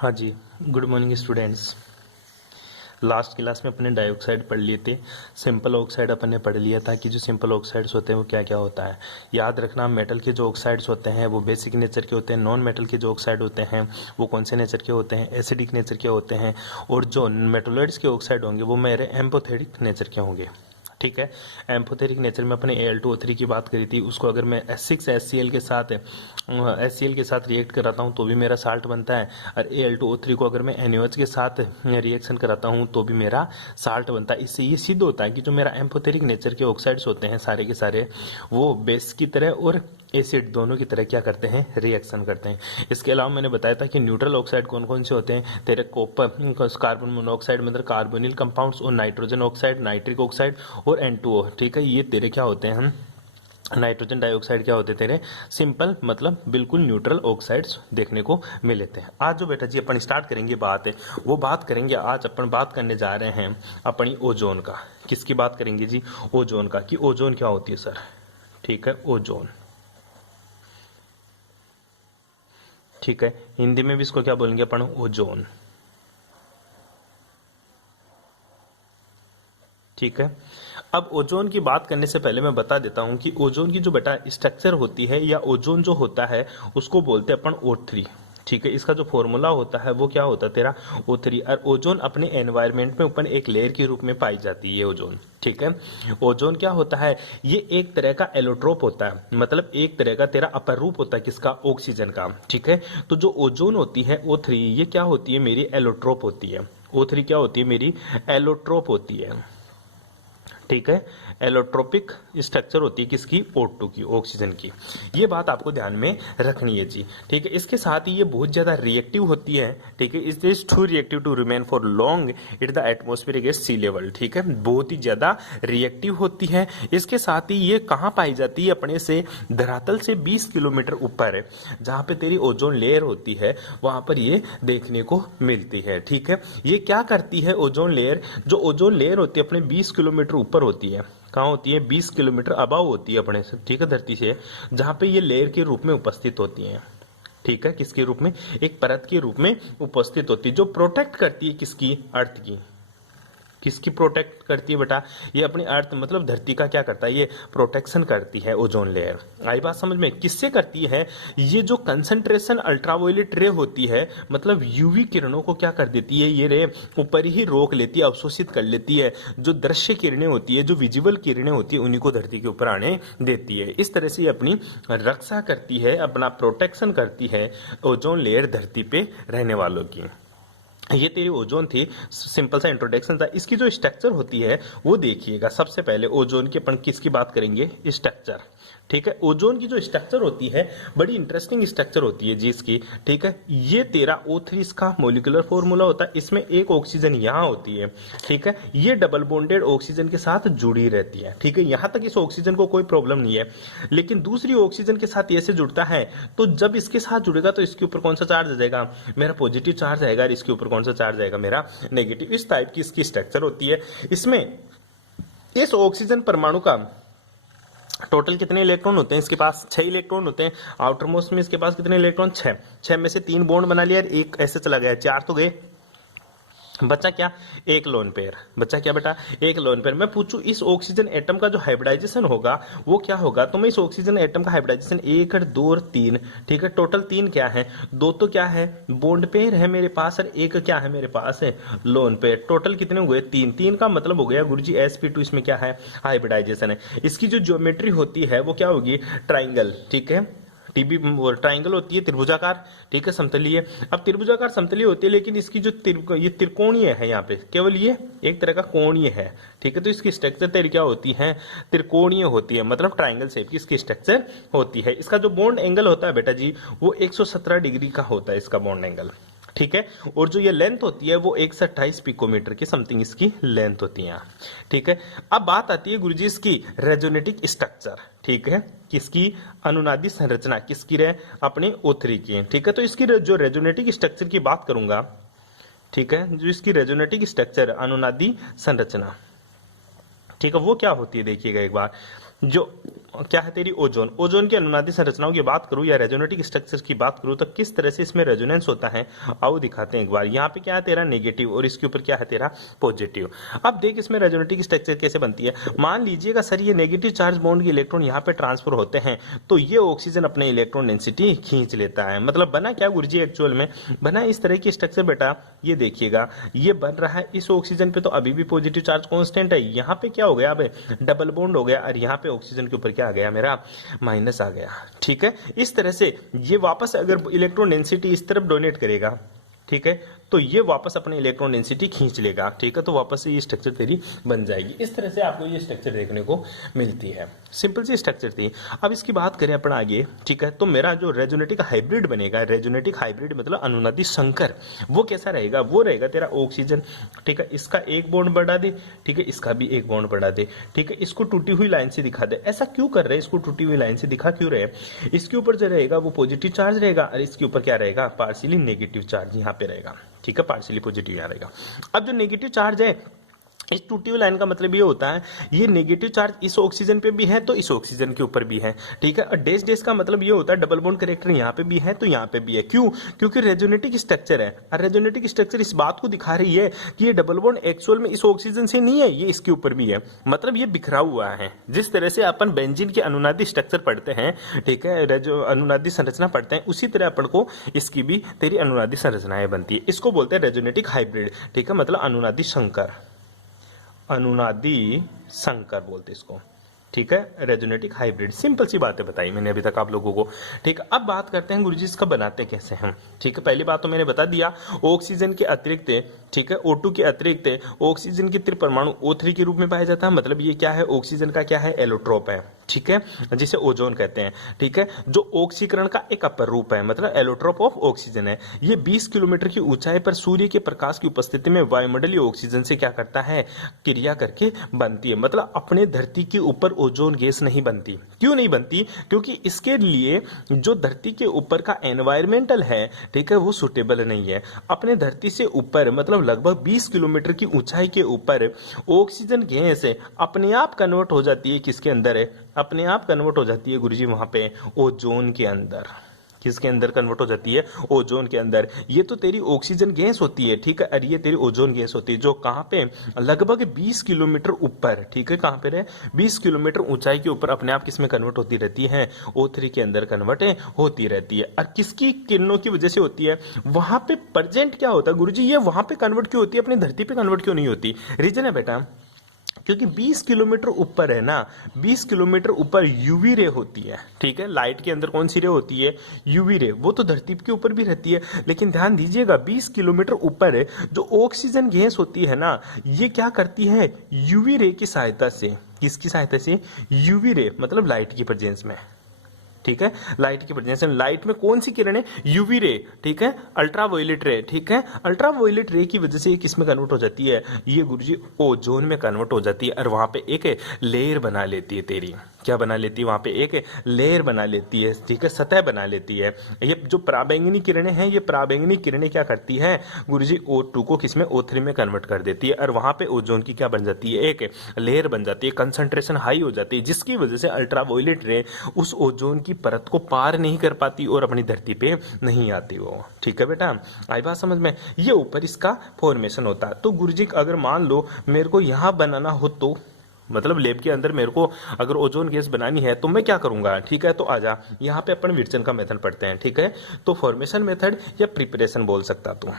हाँ जी, good morning students. Last class में अपने डाइऑक्साइड पढ़ लिए थे। सिंपल ऑक्साइड अपन ने पढ़ लिया था कि जो सिंपल ऑक्साइड्स होते हैं वो क्या क्या होता है। याद रखना, मेटल के जो ऑक्साइड्स होते हैं वो बेसिक नेचर के होते हैं, नॉन मेटल के जो ऑक्साइड होते हैं वो कौन से नेचर के होते हैं, एसिडिक नेचर के होते हैं, और जो मेटलोइड्स के ऑक्साइड होंगे वो मेरे एम्फोथेरिक नेचर के होंगे। ठीक है, एम्फोथेरिक नेचर में अपने Al2O3 की बात करी थी, उसको अगर मैं H6HCl के साथ रिएक्ट कराता हूँ तो भी मेरा साल्ट बनता है, और Al2O3 को अगर मैं NaOH के साथ रिएक्शन कराता हूँ तो भी मेरा साल्ट बनता है। इससे ये सिद्ध होता है कि जो मेरा एम्फोथेरिक नेचर के ऑक्साइड्स होते हैं सारे के सारे वो बेस की तरह और एसिड दोनों की तरह क्या करते हैं, रिएक्शन करते हैं। इसके अलावा मैंने बताया था कि न्यूट्रल ऑक्साइड कौन कौन से होते हैं, तेरे कॉपर, कार्बन मोनोऑक्साइड मतलब कार्बोनिल कंपाउंड्स, और नाइट्रोजन ऑक्साइड, नाइट्रिक ऑक्साइड और N2O। ठीक है, ये तेरे क्या होते हैं, हम नाइट्रोजन डाइऑक्साइड क्या होते हैं तेरे, सिंपल मतलब बिल्कुल न्यूट्रल ऑक्साइड्स देखने को मिले थे। आज जो बेटा जी अपन स्टार्ट करेंगे बात है वो बात करेंगे, आज अपन बात करने जा रहे हैं अपनी ओजोन का। किसकी बात करेंगे जी, ओजोन का, कि ओजोन क्या होती है सर। ठीक है, ओजोन। ठीक है, हिंदी में भी इसको क्या बोलेंगे अपन, ओजोन। ठीक है, अब ओजोन की बात करने से पहले मैं बता देता हूं कि ओजोन की जो बेटा स्ट्रक्चर होती है या ओजोन जो होता है उसको बोलते हैं अपन O3। ठीक है, इसका जो फॉर्मूला होता है वो क्या होता है तेरा O3। और ओजोन अपने एनवायरनमेंट में ऊपर एक लेयर के रूप में पाई जाती है ओजोन। ठीक है, ओजोन क्या होता है, ये एक तरह का एलोट्रोप होता है, मतलब एक तरह का तेरा अपर रूप होता है किसका, ऑक्सीजन का। ठीक है, तो जो ओजोन होती है O3 ये क्या होती है, मेरी एलोट्रोप होती है। O3 क्या होती है, मेरी एलोट्रोप होती है। ठीक है, एलोट्रोपिक स्ट्रक्चर होती है किसकी, O2 की, ऑक्सीजन की। ये बात आपको ध्यान में रखनी है जी। ठीक है, इसके साथ ही ये बहुत ज्यादा रिएक्टिव होती है। ठीक है, it is too reactive to remain for long it the atmospheric gas sea level. ठीक है, बहुत ही ज्यादा रिएक्टिव होती है। इसके साथ ही ये कहाँ पाई जाती है, अपने से धरातल से 20 किलोमीटर ऊपर है, जहां पे तेरी ओजोन लेयर होती है वहां पर ये देखने को मिलती है। ठीक है, ये क्या करती है ओजोन लेयर, जो ओजोन लेयर होती है अपने 20 किलोमीटर ऊपर होती है, कहाँ होती है, 20 किलोमीटर अबाव होती है अपने से, ठीक है, धरती से, जहां पे ये लेयर के रूप में उपस्थित होती है। ठीक है, किसके रूप में, एक परत के रूप में उपस्थित होती है, जो प्रोटेक्ट करती है किसकी, अर्थ की। किसकी प्रोटेक्ट करती है बेटा, ये अपनी अर्थ मतलब धरती का क्या करता है, ये प्रोटेक्शन करती है ओजोन लेयर। आई बात समझ में, किससे करती है, ये जो कंसंट्रेशन अल्ट्रावायलेट रे होती है, मतलब यूवी किरणों को क्या कर देती है, ये रे ऊपर ही रोक लेती है, अवशोषित कर लेती है। जो दृश्य किरणें होती है, जो विजिबल किरणें होती है, उन्हीं को धरती के ऊपर आने देती है। इस तरह से ये अपनी रक्षा करती है, अपना प्रोटेक्शन करती है ओजोन लेयर धरती पे रहने वालों की। ये तेरी ओजोन थी, सिंपल सा इंट्रोडक्शन था। इसकी जो स्ट्रक्चर होती है वो देखिएगा। सबसे पहले ओजोन के अपन किसकी बात करेंगे, स्ट्रक्चर। ठीक है, ओजोन की जो स्ट्रक्चर होती है बड़ी इंटरेस्टिंग स्ट्रक्चर होती है जी इसकी। ठीक है, ये तेरा O3 इसका मोलिकुलर फॉर्मूला होता है, इसमें एक ऑक्सीजन यहाँ होती है। ठीक है, ये डबल बॉन्डेड ऑक्सीजन के साथ जुड़ी रहती है। ठीक है, यहां तक इस ऑक्सीजन को कोई प्रॉब्लम नहीं है, लेकिन दूसरी ऑक्सीजन के साथ ऐसे जुड़ता है तो जब इसके साथ जुड़ेगा तो इसके ऊपर कौन सा चार्ज आ जाएगा, मेरा पॉजिटिव चार्ज आएगा, और इसके ऊपर कौन सा चार्ज आएगा, मेरा नेगेटिव। इस टाइप की इसकी स्ट्रक्चर होती है। इसमें इस ऑक्सीजन परमाणु का टोटल कितने इलेक्ट्रॉन होते हैं, इसके पास 6 इलेक्ट्रॉन होते हैं। आउटर मोस्ट में इसके पास कितने इलेक्ट्रॉन, 6। 6 में से 3 बॉन्ड बना लिया, एक ऐसे चला गया, 4 तो गए, बच्चा क्या, एक लोन पेयर। बच्चा क्या बेटा, एक लोन पेयर। मैं पूछूं इस ऑक्सीजन एटम का जो हाइब्रिडाइजेशन होगा वो क्या होगा, तो मैं इस ऑक्सीजन एटम का हाइब्रिडाइजेशन 1 और 2 और 3, ठीक है, टोटल 3 क्या है, 2 तो क्या है बॉन्ड पेयर है मेरे पास, और एक क्या है मेरे पास है लोन पेयर। टोटल कितने हुए, 3। 3 का मतलब हो गया गुरुजी sp2, इसमें क्या है, हाइब्रिडाइजेशन है। इसकी जो ज्योमेट्री होती है वो क्या होगी, ट्राइंगल। ठीक है, टीबी ट्राइंगल होती है त्रिभुजाकार। ठीक है, समतलीय। अब त्रिभुजाकार समतलीय होती है, लेकिन इसकी जो ये त्रिकोणीय है, यहाँ पे केवल ये एक तरह का कोणीय है। ठीक है, तो इसकी स्ट्रक्चर तेरी क्या होती है, त्रिकोणीय होती है, मतलब ट्राइंगल शेप की इसकी स्ट्रक्चर होती है। इसका जो बॉन्ड एंगल होता है बेटा जी वो 117 डिग्री का होता है इसका बॉन्ड एंगल। ठीक है, और जो ये लेंथ होती है वो 128 पिकोमीटर की समथिंग इसकी लेंथ होती है। ठीक है, अब बात आती है गुरुजी इसकी रेजोनेटिक स्ट्रक्चर। ठीक है, किसकी, अनुनादी संरचना किसकी रहे, अपने O3 की। ठीक है, तो इसकी जो रेजोनेटिक स्ट्रक्चर की बात करूंगा, ठीक है, जो इसकी रेजोनेटिक स्ट्रक्चर अनुनादी संरचना, ठीक है, वो क्या होती है देखिएगा एक बार। जो क्या है तेरी ओजोन। ओजोन की अनुनादी संरचनाओं की बात करूं या रेजोनेटिक स्ट्रक्चर की बात करूं तो किस तरह से इसमें रेजोनेंस होता है, आओ दिखाते हैं एक बार। यहाँ पे क्या है तेरा नेगेटिव और इसके ऊपर क्या है तेरा पॉजिटिव। अब देख इसमें रेजोनेटिक स्ट्रक्चर कैसे बनती है। मान लीजिएगा सर ये नेगेटिव चार्ज बॉन्ड के इलेक्ट्रॉन यहाँ पे ट्रांसफर होते हैं तो ये ऑक्सीजन अपने इलेक्ट्रॉन डेंसिटी खींच लेता है। मतलब बना क्या गुरुजी, एक्चुअल में बना इस तरह की स्ट्रक्चर बेटा, ये देखिएगा ये बन रहा है इस ऑक्सीजन पे तो अभी भी पॉजिटिव चार्ज कांस्टेंट है, यहाँ पे क्या हो गया अब डबल बॉन्ड हो गया और यहाँ पे ऑक्सीजन के ऊपर क्या आ गया मेरा माइनस आ गया। ठीक है, इस तरह से ये वापस अगर इलेक्ट्रॉन डेंसिटी इस तरफ डोनेट करेगा, ठीक है, तो ये वापस अपने इलेक्ट्रॉन डेंसिटी खींच लेगा। ठीक है, तो वापस से ये स्ट्रक्चर तेरी बन जाएगी। इस तरह से आपको ये स्ट्रक्चर देखने को मिलती है। सिंपल सी स्ट्रक्चर थी। अब इसकी बात करें अपन आगे, ठीक है, तो मेरा जो रेजोनेटिक हाइब्रिड बनेगा, रेजोनेटिक हाइब्रिड मतलब अनुनादी संकर, वो कैसा रहेगा, वो रहेगा तेरा ऑक्सीजन। ठीक है, इसका एक बॉन्ड बढ़ा दे, ठीक है, इसका भी एक बॉन्ड बढ़ा दे, ठीक है, इसको टूटी हुई लाइन से दिखा दे। ऐसा क्यों कर रहे हैं, इसको टूटी हुई लाइन से दिखा क्यों रहे हैं, इसके ऊपर जो रहेगा वो पॉजिटिव चार्ज रहेगा और इसके ऊपर क्या रहेगा पार्शियली नेगेटिव चार्ज यहाँ पे रहेगा। ठीक है, पार्शियली पॉजिटिव यहाँ रहेगा। अब जो नेगेटिव चार्ज है इस टूटी हुई लाइन का मतलब ये होता है ये नेगेटिव चार्ज इस ऑक्सीजन पे भी है तो इस ऑक्सीजन के ऊपर भी है। ठीक है, और डैश डैश का मतलब ये होता है डबल बॉन्ड कैरेक्टर यहाँ पे भी है तो यहाँ पे भी है। क्यों, क्योंकि रेजोनेटिक स्ट्रक्चर है और रेजोनेटिक स्ट्रक्चर इस बात को दिखा रही है कि ये डबल बॉन्ड एक्चुअल में इस ऑक्सीजन से नहीं है, ये इसके ऊपर भी है, मतलब ये बिखरा हुआ है। जिस तरह से अपन बेंजीन के अनुनादी स्ट्रक्चर पढ़ते हैं, ठीक है, अनुनादी संरचना पढ़ते हैं, उसी तरह अपन को इसकी भी तेरी अनुनादी संरचनाएं बनती है। इसको बोलते हैं रेजोनेटिक हाइब्रिड। ठीक है, मतलब अनुनादी संकर, अनुनादी संकर बोलते इसको। ठीक है, रेजोनेटिक हाइब्रिड। सिंपल सी बातें बताई मैंने अभी तक आप लोगों को। ठीक है, अब बात करते हैं गुरुजी इसका बनाते कैसे हैं। ठीक है, पहली बात तो मैंने बता दिया ऑक्सीजन के अतिरिक्त, ठीक है, O2 के अतिरिक्त ऑक्सीजन के त्रिपरमाणु O3 के रूप में पाया जाता है। मतलब ये क्या है, ऑक्सीजन का क्या है, एलोट्रोप है। ठीक है, जिसे ओजोन कहते हैं। ठीक है, जो ऑक्सीकरण का एक अपर रूप है, मतलब एलोट्रोप ऑफ ऑक्सीजन है। ये 20 किलोमीटर की ऊंचाई पर सूर्य के प्रकाश की उपस्थिति में वायुमंडलीय ऑक्सीजन से क्या करता है, क्रिया करके बनती है। मतलब अपने धरती के ऊपर ओजोन गैस नहीं बनती। क्यों नहीं बनती, क्योंकि इसके लिए जो धरती के ऊपर का एनवायरमेंटल है, ठीक है, वो सुटेबल नहीं है। अपने धरती से ऊपर मतलब लगभग 20 किलोमीटर की ऊंचाई के ऊपर ऑक्सीजन गैस अपने आप कन्वर्ट हो जाती है, किसके अंदर है, अपने आप कन्वर्ट हो जाती है गुरुजी वहां पे ओजोन के अंदर। किसके अंदर कन्वर्ट हो जाती है, ओजोन के अंदर। ये तो तेरी ऑक्सीजन गैस होती है, ठीक है, और ये तेरी ओजोन गैस होती है जो कहां पे, लगभग 20 किलोमीटर ऊपर। ठीक है, कहां पे रहे, 20 किलोमीटर ऊंचाई के ऊपर अपने आप किसमें कन्वर्ट होती रहती है, O3 के अंदर कन्वर्ट होती रहती है। और किसकी किरणों की वजह से होती है, वहां पे प्रेजेंट क्या होता है गुरुजी, ये वहां पे कन्वर्ट क्यों होती है, अपनी धरती पे कन्वर्ट क्यों नहीं होती। रीजन है बेटा, क्योंकि 20 किलोमीटर ऊपर है ना, 20 किलोमीटर ऊपर यूवी रे होती है। ठीक है, लाइट के अंदर कौन सी रे होती है, यूवी रे, वो तो धरती के ऊपर भी रहती है। लेकिन ध्यान दीजिएगा 20 किलोमीटर ऊपर जो ऑक्सीजन गैस होती है ना, ये क्या करती है, यूवी रे की सहायता से, किसकी सहायता से, यूवी रे मतलब लाइट की प्रेजेंस में। ठीक है, लाइट की प्रेजेंस में, लाइट में कौन सी किरण है, यूवी रे, ठीक है, अल्ट्रावायलेट रे। ठीक है, अल्ट्रावायलेट रे की वजह से ये किस में कन्वर्ट हो जाती है, ये गुरुजी ओजोन में कन्वर्ट हो जाती है और वहां पे एक लेयर बना लेती है तेरी। क्या बना लेती है, वहां पे एक लेयर बना लेती है। ठीक है, सतह बना लेती है। ये जो पराबैंगनी किरणें हैं, ये पराबैंगनी किरणें क्या करती है गुरुजी, O2 को किसमें, O3 में कन्वर्ट कर देती है और वहां पे ओजोन की क्या बन जाती है, एक लेयर बन जाती है, कंसंट्रेशन हाई हो जाती है, जिसकी वजह से अल्ट्रावायलेट रे उस ओजोन की परत को पार नहीं कर पाती और अपनी धरती पे नहीं आती वो। ठीक है बेटा, आई बात समझ में। ये ऊपर इसका फॉर्मेशन होता है। तो गुरुजी अगर मान लो मेरे को यहां बनाना हो तो, मतलब लैब के अंदर मेरे को अगर ओजोन गैस बनानी है तो मैं क्या करूंगा। ठीक है, तो आजा यहाँ पे अपन विर्चन का मेथड पढ़ते हैं। ठीक है, तो फॉर्मेशन मेथड या प्रिपरेशन बोल सकता तू।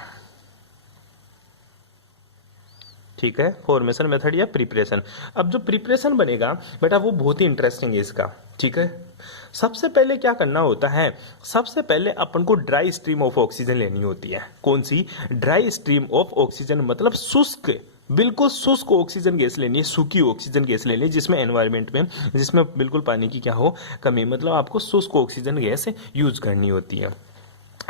ठीक है, फॉर्मेशन मेथड या प्रिपरेशन। अब जो प्रिपरेशन बनेगा बेटा वो बहुत ही इंटरेस्टिंग है इसका। ठीक है, सबसे पहले क्या करना होता है, सबसे पहले अपन को ड्राई स्ट्रीम ऑफ ऑक्सीजन लेनी होती है। कौन सी, ड्राई स्ट्रीम ऑफ ऑक्सीजन, मतलब शुष्क, बिल्कुल शुष्क ऑक्सीजन गैस लेनी है, सूखी ऑक्सीजन गैस लेनी है, जिसमें एनवायरनमेंट में, जिसमें बिल्कुल पानी की क्या हो, कमी, मतलब आपको शुष्क ऑक्सीजन गैस यूज करनी होती है।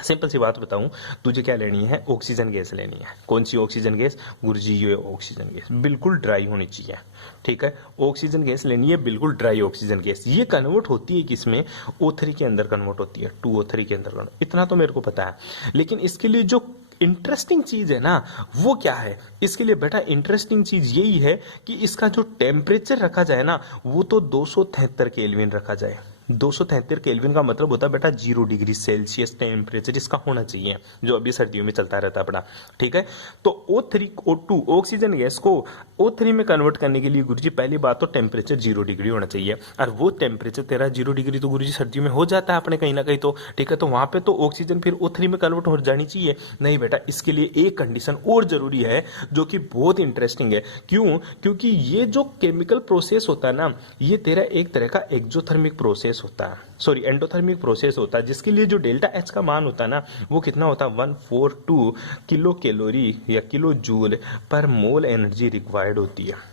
सिंपल सी बात बताऊं, तुझे क्या लेनी है, ऑक्सीजन गैस लेनी है। कौन सी ऑक्सीजन गैस गुरुजी, ये ऑक्सीजन गैस बिल्कुल ड्राई होनी चाहिए। ठीक है, ऑक्सीजन गैस लेनी है, बिल्कुल ड्राई ऑक्सीजन गैस। ये कन्वर्ट होती है किसमें, O3 के अंदर कन्वर्ट होती है, 2O3 के अंदर कन्वर्ट। इतना तो मेरे को पता है, लेकिन इसके लिए जो इंटरेस्टिंग चीज है ना वो क्या है, इसके लिए बेटा इंटरेस्टिंग चीज यही है कि इसका जो टेम्परेचर रखा जाए ना वो तो 273 केल्विन रखा जाए। 273 केल्विन का मतलब होता है बेटा 0 डिग्री सेल्सियस टेम्परेचर इसका होना चाहिए, जो अभी सर्दियों में चलता रहता है अपना। ठीक है, तो O3 O2 ऑक्सीजन गैस को O3 में कन्वर्ट करने के लिए गुरुजी पहली बात तो टेम्परेचर 0 डिग्री होना चाहिए, और वो टेम्परेचर तेरा 0 डिग्री तो गुरुजी सर्दियों में हो जाता है अपने कहीं ना कहीं तो। ठीक है, तो वहां पे तो ऑक्सीजन फिर O3 में कन्वर्ट हो जानी चाहिए। नहीं बेटा, इसके लिए एक कंडीशन और जरूरी है जो कि बहुत इंटरेस्टिंग है। क्यों? क्योंकि ये जो केमिकल प्रोसेस होता है ना ये तेरा एक तरह का एक्सोथर्मिक प्रोसेस होता है, सॉरी एंडोथर्मिक प्रोसेस होता है, जिसके लिए जो डेल्टा एच का मान होता है ना वो कितना होता है 142 किलो कैलोरी या किलो जूल पर मोल एनर्जी रिक्वायर्ड होती है।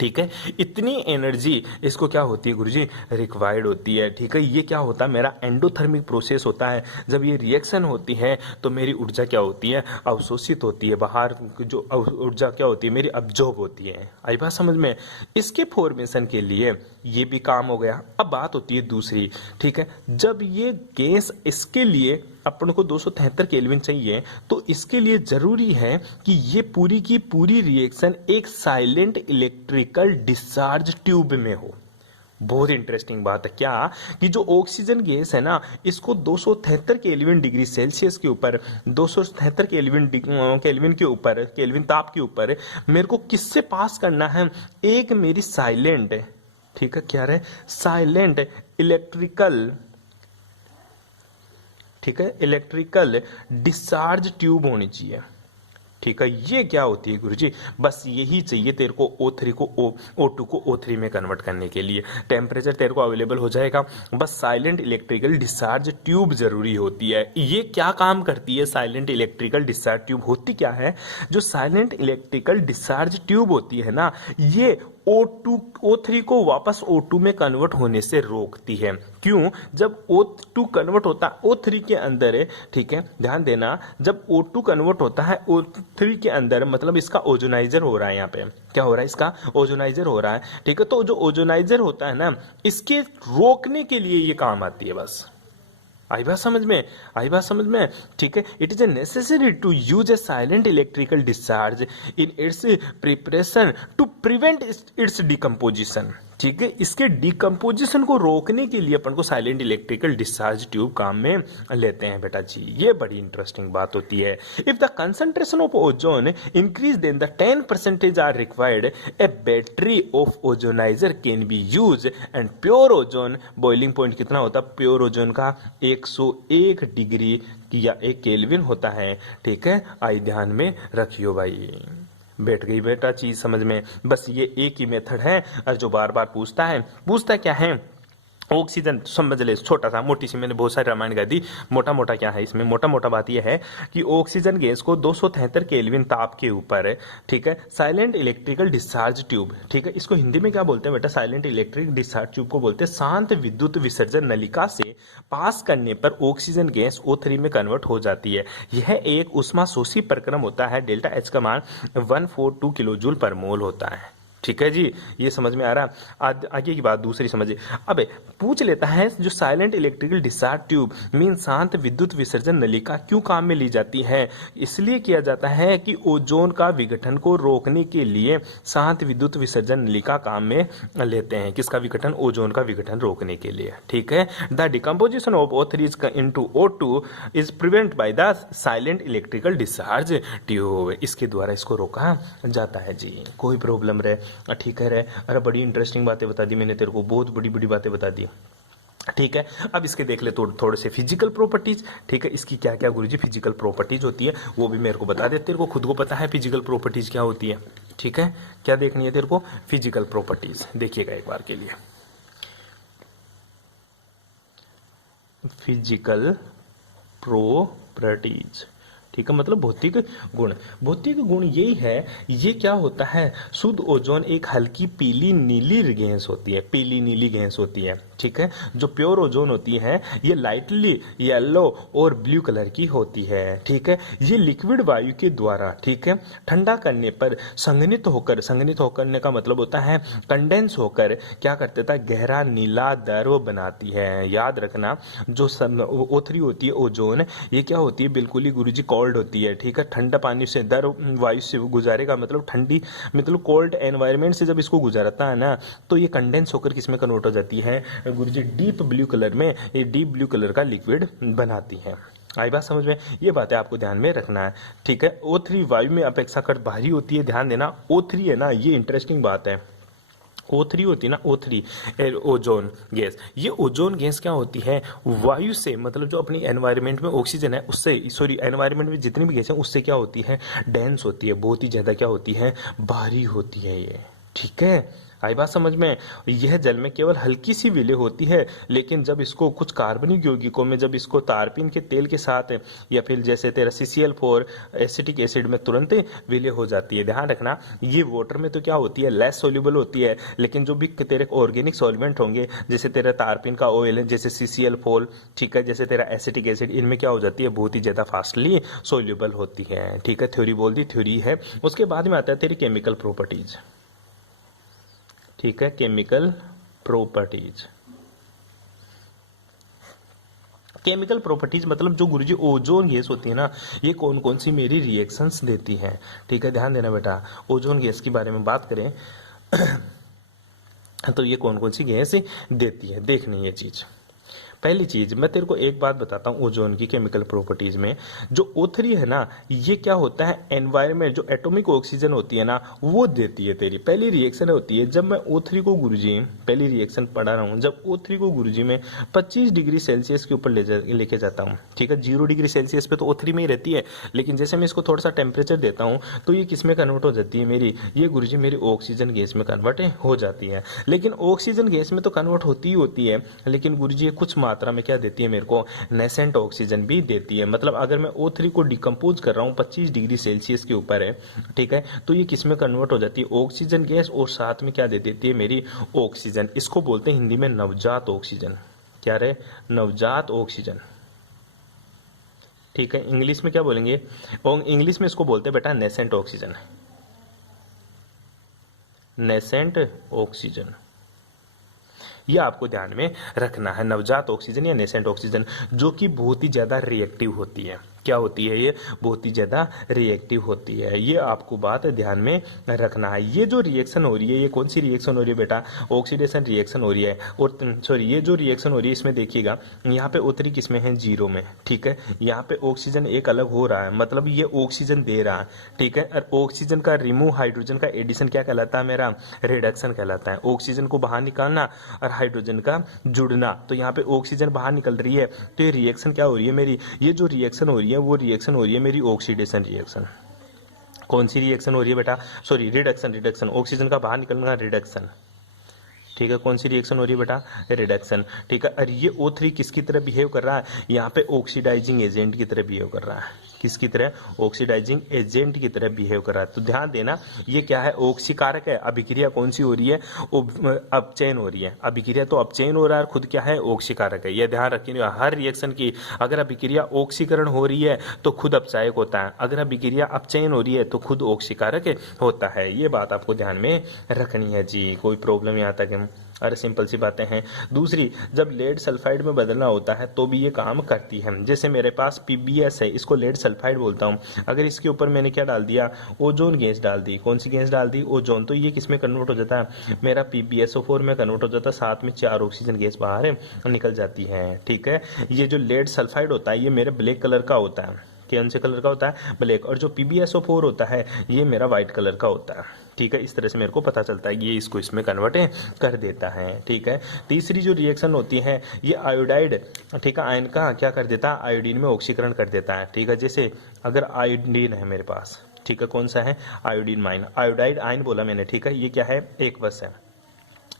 ठीक है, इतनी एनर्जी इसको क्या होती है गुरुजी रिक्वायर्ड होती है। ठीक है, ये क्या होता है मेरा एंडोथर्मिक प्रोसेस होता है। जब ये रिएक्शन होती है तो मेरी ऊर्जा क्या होती है अवशोषित होती है, बाहर जो ऊर्जा क्या होती है मेरी अब्जॉर्ब होती है। आई बात समझ में? इसके फॉर्मेशन के लिए ये भी काम हो गया। अब बात होती है दूसरी। ठीक है, जब ये गैस इसके लिए अपन को 273 केल्विन चाहिए तो इसके लिए जरूरी है कि ये पूरी की पूरी रिएक्शन एक साइलेंट इलेक्ट्रिकल डिस्चार्ज ट्यूब में हो। बहुत इंटरेस्टिंग बात है क्या कि जो ऑक्सीजन गैस है ना इसको 273 केल्विन डिग्री सेल्सियस के ऊपर 273 केल्विन के ऊपर केल्विन ताप के ऊपर मेरे को किससे पास करना है, एक मेरी साइलेंट, ठीक है क्या रहे, साइलेंट इलेक्ट्रिकल, ठीक है, इलेक्ट्रिकल डिस्चार्ज ट्यूब होनी चाहिए। ठीक है, ये क्या होती है गुरुजी, बस यही चाहिए तेरे को O3 को O2 को O3 में कन्वर्ट करने के लिए। टेम्परेचर तेरे को अवेलेबल हो जाएगा, बस साइलेंट इलेक्ट्रिकल डिस्चार्ज ट्यूब जरूरी होती है। ये क्या काम करती है साइलेंट इलेक्ट्रिकल डिस्चार्ज ट्यूब, होती क्या है, जो साइलेंट इलेक्ट्रिकल डिस्चार्ज ट्यूब होती है ना ये O3 को वापस O2 में कन्वर्ट होने से रोकती है। क्यों? जब O2 कन्वर्ट होता है O3 के अंदर है, ठीक है ध्यान देना, जब O2 कन्वर्ट होता है O3 के अंदर मतलब इसका ओजोनाइजर हो रहा है, यहाँ पे क्या हो रहा है इसका ओजोनाइजर हो रहा है। ठीक है, तो जो ओजोनाइजर होता है ना इसके रोकने के लिए ये काम आती है। बस आई बात समझ में, आई बात समझ में। ठीक है, it is a necessary to use a silent electrical discharge in its preparation to prevent its decomposition. ठीक है, इसके डिकम्पोजिशन को रोकने के लिए अपन को साइलेंट इलेक्ट्रिकल डिस्चार्ज ट्यूब काम में लेते हैं बेटा जी। ये बड़ी इंटरेस्टिंग बात होती है। If the concentration of ozone increase then the 10% are required, a battery of ozoniser can be use and pure ozone boiling point कितना होता है प्योर ओजोन का 101 डिग्री या 1 केल्विन होता है। ठीक है, आई ध्यान में रखियो भाई। बैठ गई बेटा चीज समझ में। बस ये एक ही मेथड है और जो बार बार पूछता क्या है ऑक्सीजन, समझ ले छोटा सा मोटी सी, मैंने बहुत सारी रामायण गा दी। मोटा मोटा क्या है इसमें, मोटा मोटा बात यह है कि ऑक्सीजन गैस को 273 केल्विन ताप के ऊपर, ठीक है, साइलेंट इलेक्ट्रिकल डिस्चार्ज ट्यूब, ठीक है, इसको हिंदी में क्या बोलते हैं बेटा, साइलेंट इलेक्ट्रिक डिस्चार्ज ट्यूब को बोलते हैं, शांत विद्युत विसर्जन नलिका से पास करने पर ऑक्सीजन गैस O3 में कन्वर्ट हो जाती है। यह एक उष्माशोषी प्रक्रम होता है। डेल्टा एच का मान 142 किलो जूल पर मोल होता है। ठीक है जी, ये समझ में आ रहा। आगे की बात दूसरी समझिए। अब पूछ लेता है जो silent electrical discharge tube mean शांत विद्युत विसर्जन नलिका क्यों काम में ली जाती है। इसलिए किया जाता है कि ओजोन का विघटन को रोकने के लिए शांत विद्युत विसर्जन नलिका काम में लेते हैं। किसका विघटन, ओजोन का विघटन रोकने के लिए। ठीक है, the decomposition of O3 into O2 is prevent by the silent electrical discharge tube. इसके द्वारा इसको रोका जाता है जी। कोई प्रॉब्लम रहे, ठीक है रे, अरे बड़ी इंटरेस्टिंग बातें बता दी मैंने तेरे को, बहुत बड़ी बड़ी बातें बता दी। ठीक है, अब इसके देख ले थोड़े से फिजिकल प्रॉपर्टीज। ठीक है, इसकी क्या क्या गुरुजी फिजिकल प्रॉपर्टीज होती है वो भी मेरे को बता दे। तेरे को खुद को पता है फिजिकल प्रॉपर्टीज क्या होती है। ठीक है, क्या देखनी है तेरे को, फिजिकल प्रॉपर्टीज। देखिएगा एक बार के लिए, फिजिकल प्रॉपर्टीज, ठीक है, मतलब भौतिक गुण। भौतिक गुण यही है, ये क्या होता है, शुद्ध ओजोन एक हल्की पीली नीली गैस होती है, पीली नीली गैस होती है। ठीक है, जो प्योर ओजोन होती है ये लाइटली येलो और ब्लू कलर की होती है। ठीक है, ये लिक्विड वायु के द्वारा, ठीक है, ठंडा करने पर संघनित होकर का मतलब होता है कंडेंस होकर क्या करते था, गहरा नीला द्रव बनाती है। याद रखना जो O3 होती है ओजोन, ये क्या होती है, बिल्कुल ही गुरुजी कॉल्ड कोल्ड होती है, ठीक है। ठंडा पानी से दर वायु से गुजारेगा, मतलब ठंडी मतलब कोल्ड एनवायरनमेंट से जब इसको गुजारता है ना, तो ये कंडेंस होकर किसमें कन्वर्ट हो जाती है गुरुजी, डीप ब्लू कलर में, ये डीप ब्लू कलर का लिक्विड बनाती है। आई बात समझ में? ये बातें आपको ध्यान में रखना है, ठीक है। O3 वायु में अपेक्षाकृत भारी होती है, ध्यान देना। O3 है ना, ये इंटरेस्टिंग बात है। O3 होती है ना, O3 ओजोन गैस, ये ओजोन गैस क्या होती है, वायु से, मतलब जो अपनी एनवायरनमेंट में ऑक्सीजन है उससे, सॉरी एनवायरनमेंट में जितनी भी गैस है उससे क्या होती है, डेंस होती है, बहुत ही ज्यादा क्या होती है, भारी होती है ये, ठीक है। आई बात समझ में? यह जल में केवल हल्की सी विलय होती है, लेकिन जब इसको कुछ कार्बनिक यौगिकों में, जब इसको तारपीन के तेल के साथ या फिर जैसे तेरा CCl4 एसिटिक एसिड में तुरंत विलय हो जाती है। ध्यान रखना, ये वाटर में तो क्या होती है, लेस सोल्यूबल होती है, लेकिन जो भी तेरे ऑर्गेनिक सॉल्वेंट होंगे, जैसे तेरा तारपीन का ऑयल है, जैसे CCl4, ठीक है, जैसे तेरा एसिटिक एसिड, इनमें क्या हो जाती है, बहुत ही ज्यादा फास्टली सोल्यूबल होती है, ठीक है। थ्योरी बोल दी, थ्योरी है। उसके बाद में आता है तेरी केमिकल प्रॉपर्टीज, ठीक है, केमिकल प्रॉपर्टीज। केमिकल प्रॉपर्टीज मतलब जो गुरुजी ओजोन गैस होती है ना, ये कौन कौन सी मेरी रिएक्शंस देती है, ठीक है। ध्यान देना बेटा, ओजोन गैस के बारे में बात करें तो ये कौन कौन सी गैस देती है, देखनी ये चीज। पहली चीज मैं तेरे को एक बात बताता हूँ, ओजोन की केमिकल प्रॉपर्टीज में जो O3 है ना, ये क्या होता है, एनवायरमेंट जो एटॉमिक ऑक्सीजन होती है ना, वो देती है। तेरी पहली रिएक्शन होती है, जब मैं O3 को गुरुजी, पहली रिएक्शन पढ़ा रहा हूँ, जब O3 को गुरुजी में 25 डिग्री सेल्सियस के ऊपर लेके जाता हूँ, ठीक है। 0 डिग्री सेल्सियस पे तो O3 में ही रहती है, लेकिन जैसे मैं इसको थोड़ा सा टेम्परेचर देता हूँ तो ये किस में कन्वर्ट हो जाती है मेरी, ये गुरुजी मेरी ऑक्सीजन गैस में कन्वर्ट हो जाती है। लेकिन ऑक्सीजन गैस में तो कन्वर्ट होती ही होती है, लेकिन गुरुजी कुछ मात्रा में क्या देती है मेरे को, नेसेंट ऑक्सीजन भी देती है। मतलब अगर मैं O3 को डिकम्पोज कर रहा हूँ 25 डिग्री सेल्सियस के ऊपर है, ठीक है, तो ये किस में कन्वर्ट हो जाती है, ऑक्सीजन गैस, और साथ में क्या दे देती है मेरी, ऑक्सीजन। इसको बोलते हैं हिंदी में नवजात ऑक्सीजन। क्या रहे, नवजात ऑक्सीजन, ठीक है। इंग्लिश में क्या बोलेंगे, और इंग्लिश में इसको बोलते हैं बेटा नेसेंट ऑक्सीजन, नेसेंट ऑक्सीजन। ये आपको ध्यान में रखना है, नवजात ऑक्सीजन या नेसेंट ऑक्सीजन, जो कि बहुत ही ज्यादा रिएक्टिव होती है। क्या होती है ये, बहुत ही ज्यादा रिएक्टिव होती है। ये आपको बात ध्यान में रखना है। ये जो रिएक्शन हो रही है, ये कौन सी रिएक्शन हो रही है बेटा, ऑक्सीडेशन रिएक्शन हो रही है। और सॉरी, ये जो रिएक्शन हो रही है इसमें देखिएगा, यहाँ पे O3 किसमें है, 0 में, ठीक है। यहाँ पे ऑक्सीजन एक अलग हो रहा है, मतलब ये ऑक्सीजन दे रहा है, ठीक है। और ऑक्सीजन का रिमूव, हाइड्रोजन का एडिशन क्या कहलाता है मेरा, रिडक्शन कहलाता है। ऑक्सीजन को बाहर निकालना और हाइड्रोजन का जुड़ना, तो यहाँ पे ऑक्सीजन बाहर निकल रही है, तो ये रिएक्शन क्या हो रही है मेरी, ये जो रिएक्शन हो रही है वो रिएक्शन हो रही है मेरी ऑक्सीडेशन रिएक्शन। कौन सी रिएक्शन हो रही है बेटा, सॉरी रिडक्शन, रिडक्शन, ऑक्सीजन का बाहर निकलना, रिडक्शन, ठीक है। कौन सी रिएक्शन हो रही है बेटा, रिडक्शन, ठीक है। और ये O3 किसकी तरह बिहेव कर रहा है, यहाँ पे ऑक्सीडाइजिंग एजेंट की तरह बिहेव कर रहा है, किसकी तरह, ऑक्सीडाइजिंग एजेंट की तरह बिहेव कर रहा है। तो ध्यान देना, ये क्या है, ऑक्सीकारक है। अभिक्रिया कौन सी हो रही है, अपचयन हो रही है। अभिक्रिया तो अपचयन हो रहा है, खुद क्या है, ऑक्सीकारक है। यह ध्यान रखिए, हर रिएक्शन की अगर अभिक्रिया ऑक्सीकरण हो रही है तो खुद अपचायक होता है, अगर अभिक्रिया अपचयन हो रही है तो खुद ऑक्सीकारक होता है। ये बात आपको ध्यान में रखनी है जी। कोई प्रॉब्लम यहाँ तक, अरे सिंपल सी बातें हैं। दूसरी, जब लेड सल्फाइड में बदलना होता है तो भी ये काम करती है। जैसे मेरे पास PbS है, इसको लेड सल्फाइड बोलता हूँ, अगर इसके ऊपर मैंने क्या डाल दिया, ओजोन गैस डाल दी। कौन सी गैस डाल दी, ओजोन, तो ये किस में कन्वर्ट हो जाता है मेरा, PbSO4 में कन्वर्ट हो जाता है, साथ में 4 ऑक्सीजन गैस बाहर निकल जाती है, ठीक है। ये जो लेड सल्फाइड होता है ये मेरे ब्लैक कलर का होता है, कौन से कलर का होता है, ब्लैक। और जो PbSO4 होता है ये मेरा व्हाइट कलर का होता है, ठीक है। इस तरह से मेरे को पता चलता है, ये इसको इसमें कन्वर्ट कर देता है, ठीक है। तीसरी जो रिएक्शन होती है ये आयोडाइड, ठीक है, आयन का क्या कर देता है, आयोडीन में ऑक्सीकरण कर देता है, ठीक है। जैसे अगर आयोडीन है मेरे पास, ठीक है, कौन सा है, आयोडीन माइन, आयोडाइड आयन बोला मैंने, ठीक है। ये क्या है, एक्वस है,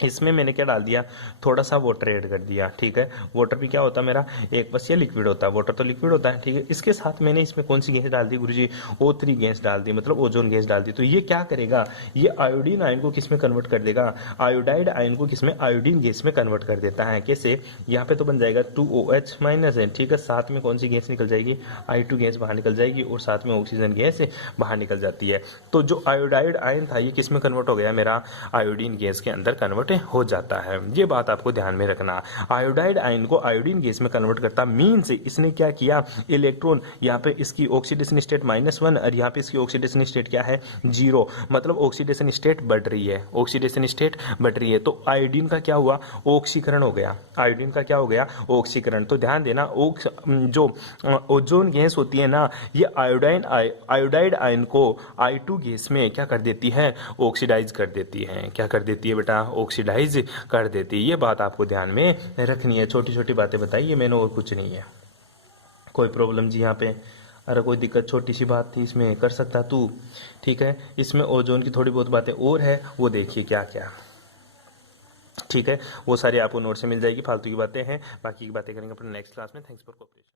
इसमें मैंने क्या डाल दिया, थोड़ा सा वाटर ऐड कर दिया, ठीक है। वाटर भी क्या होता है मेरा, एक्वस या लिक्विड होता है, वाटर तो लिक्विड होता है, ठीक है। इसके साथ मैंने इसमें कौन सी गैस डाल दी गुरुजी, O3 गैस डाल दी, मतलब ओजोन गैस डाल दी। तो ये क्या करेगा, ये आयोडीन आयन को किस में कन्वर्ट कर देगा, आयोडाइड आयन को किसमें, आयोडीन गैस में कन्वर्ट कर देता है। कैसे, यहाँ पे तो बन जाएगा 2OH माइनस है, ठीक है। साथ में कौन सी गैस निकल जाएगी, I2 गैस बाहर निकल जाएगी, और साथ में ऑक्सीजन गैस बाहर निकल जाती है। तो जो आयोडाइड आयन था ये किस में कन्वर्ट हो गया मेरा, आयोडीन गैस के अंदर कन्वर्ट कन्वर्ट हो जाता है। ये बात आपको ध्यान में रखना। आयोडाइड आयन को आयोडीन गैस में कन्वर्ट करता मीन्स इसने क्या किया, इलेक्ट्रॉन यहाँ पे इसकी ऑक्सीडेशन स्टेट -1 और यहाँ पे इसकी ऑक्सीडेशन स्टेट क्या है 0, मतलब ऑक्सीडेशन स्टेट बढ़ रही है, ऑक्सीडेशन स्टेट बढ़ रही है। तो आयोडीन का क्या हुआ, ऑक्सीकरण हो गया, आयोडीन का क्या हो गया, ऑक्सीकरण। तो ध्यान देना जो ओजोन गैस होती है ना, ये आयोडाइड आयन को I2 गैस में क्या कर देती है, ऑक्सीडाइज कर देती है। क्या कर देती है बेटा, ऑक्सीडाइज कर देती है। ये बात आपको ध्यान में रखनी है। छोटी छोटी बातें बताइए मैंने, और कुछ नहीं है। कोई प्रॉब्लम जी यहाँ पे, अरे कोई दिक्कत, छोटी सी बात थी इसमें, कर सकता तू, ठीक है। इसमें ओजोन की थोड़ी बहुत बातें और है, वो देखिए क्या क्या, ठीक है। वो सारी आपको नोट से मिल जाएगी, फालतू की बातें हैं, बाकी की बातें करेंगे अपने नेक्स्ट क्लास में। Thanks for cooperation.